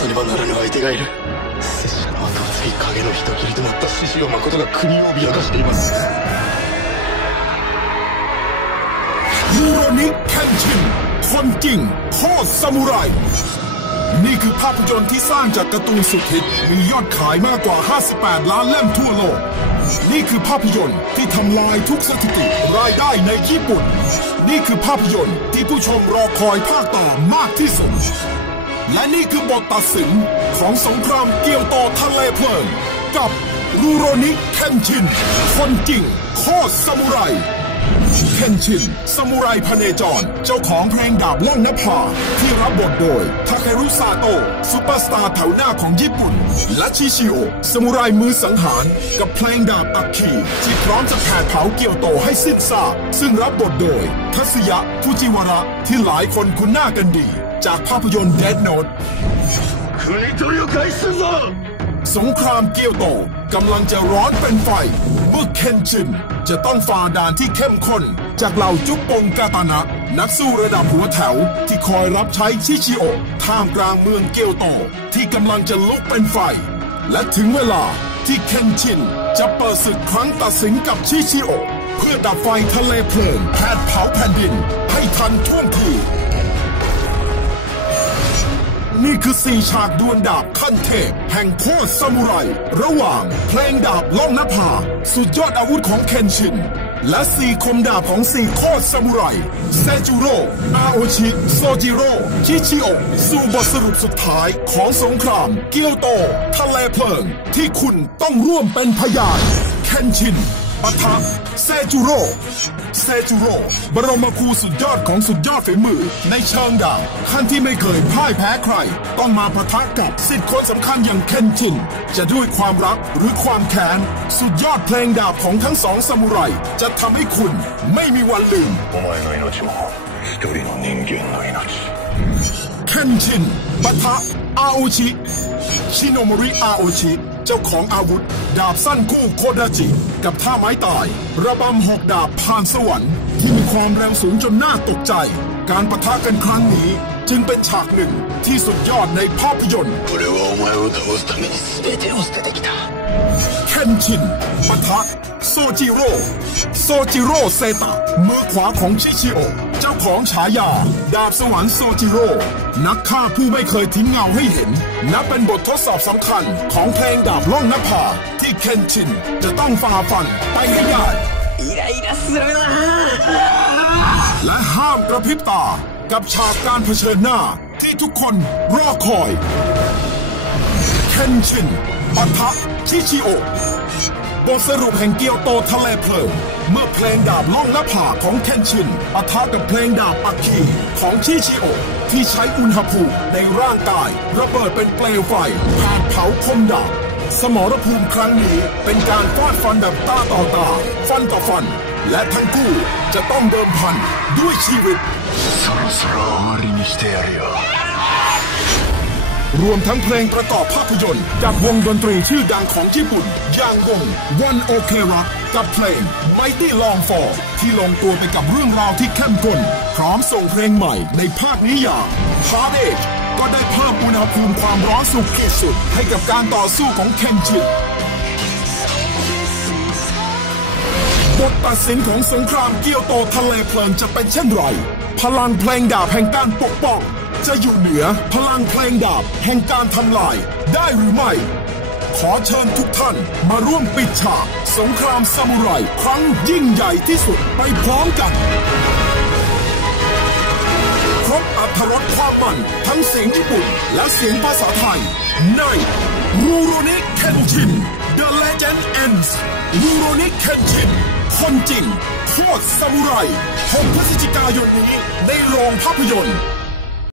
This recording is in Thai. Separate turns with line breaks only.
さねばならぬ相手がいる拙者の後を継ぎ影の人斬りとなった獅子王誠が国を脅かしています
ยูโรนิกเคนชินคนจริงโคตรซามูไร นี่คือภาพยนตร์ที่สร้างจากการ์ตูนสุดฮิตมียอดขายมากกว่า 58 ล้านเล่มทั่วโลก นี่คือภาพยนตร์ที่ทำลายทุกสถิติรายได้ในญี่ปุ่น นี่คือภาพยนตร์ที่ผู้ชมรอคอยภาคต่อมากที่สุด และนี่คือบทตัดสินของสงครามเกี่ยวโตทะเลเพลิง กับรูโรนิเคนชิน คนจริงโคตรซามูไรเคนชินซามูไรพเนจร เจ้าของเพลงดาบล่องนภา ที่รับบทโดย ทาเครุซาโตะซูเปอร์สตาร์แถวหน้าของญี่ปุ่น และชิชิโอซามูไรมือสังหาร กับเพลงดาบอักคีที่พร้อมจะแผดเผาเกี่ยวโตให้สิ้นซากซึ่งรับบทโดย ทัศยะฟูจิวระที่หลายคนคุ้นหน้ากันดี จากภาพยนตร์ Dead Note สงครามเกียวโตกำลังจะร้อนเป็นไฟ เมื่อเคนชินจะต้องฝ่าด่านที่เข้มข้น จากเหล่าจุ๊ปงกาตานะ นักสู้ระดับหัวแถวที่คอยรับใช้ชิชิโอท่ามกลางเมืองเกียวโตที่กำลังจะลุกเป็นไฟ และถึงเวลาที่เคนชินจะเปิดศึกครั้งตัดสินกับชิชิโอเพื่อดับไฟทะเลเพลิงแผดเผาแผ่นดิน ให้ทันท่วงที นี่คือสี่ฉากดวลดาบขั้นเทพ แห่งโคตรซามูไร ระหว่างเพลงดาบล่องนภา สุดยอดอาวุธของเคนชิน และสี่คมดาบของสี่โคตรซามูไรเซจูโร่อาโอชิ โซจิโร่ชิชิโอสู่บทสรุปสุดท้ายของสงคราม เกียวโต ทะเลเพลิง ที่คุณต้องร่วมเป็นพยานเคนชิน ปะทะเซจูโร่เซจูโร่บรมครูสุดยอดของสุดยอดฝีมือ ในเชิงดาบขั้นที่ไม่เคยพ่ายแพ้ใคร ต้องมาปะทะกับสิทธิ์คนสำคัญอย่างเคนชิน จะด้วยความรักหรือความแค้น สุดยอดเพลงดาบของทั้งสองซามูไร จะทำให้คุณไม่มีวันลืมเคนชินปะทะอาโอชิ ชิโนมริอาโอชิ เจ้าของอาวุธ ดาบสั้นคู่โคดาจิ กับท่าไม้ตาย ระบำหกดาบผ่านสวรรค์ที่มีความแรงสูงจนน่าตกใจ การประทะกันครั้งนี้จึงเป็นฉากหนึ่งที่สุดยอดในภาพยนตร์เคนชินปะทะ โซจิโร่ โซจิโร่เซตะ มือขวาของชิชิโอ เจ้าของฉายา ดาบสวรรค์โซจิโร่ นักฆ่าผู้ไม่เคยทิ้งเงาให้เห็น นับเป็นบททดสอบสำคัญของเพลงดาบล่องนภา ที่เคนชินจะต้องฝ่าฟันไปให้ได้
イライラするな
และห้ามกระพริบตา กับฉากการเผชิญหน้าที่ทุกคนรอคอย เคนชินปะทะชิชิโอ บทสรุปแห่งเกียวโตทะเลเพลิง เมื่อเพลงดาบล่องและผ่าของเทนชินปะทะกับเพลงดาบปักขีของชิชิโอที่ใช้อุณหภูมิในร่างกาย ระเบิดเป็นเปลวไฟแผดเผาคมดาบ สมรภูมิครั้งนี้เป็นการฟาดฟันแบบตาต่อตา ฟันต่อฟัน และทั้งคู่จะต้องเดิมพันด้วยชีวิต
สรสรอริมิสเตเรีย
รวมทั้งเพลงประกอบภาพยนตร์ จากวงดนตรีชื่อดังของญี่ปุ่น อย่างวง One Ok Rock กับเพลง Mighty Long Fall ที่ลงตัวไปกับเรื่องราวที่เข้มข้นพร้อมส่งเพลงใหม่ในภาคนี้อย่าง Hard Age ก็ได้เพิ่มอุณหภูมิความร้อนสุดขีดสุด ให้กับการต่อสู้ของเคนชินบทตัดสินของสงครามเกียวโตทะเลเพลิงจะเป็นเช่นไร พลังเพลงดาบแห่งการปกป้อง จะอยู่เหนือพลังเพลงดาบแห่งการทำลายได้หรือไม่ ขอเชิญทุกท่านมาร่วมปิดฉากสงครามซามูไรครั้งยิ่งใหญ่ที่สุดไปพร้อมกันครบอัธรสความมันทั้งเสียงญี่ปุ่นและเสียงภาษาไทย ในรูโรนิเคนชิน The Legend Ends รูโรนิเคนชินคนจริงโคตรซามูไร6พฤศจิกายนนี้ในโรงภาพยนตร์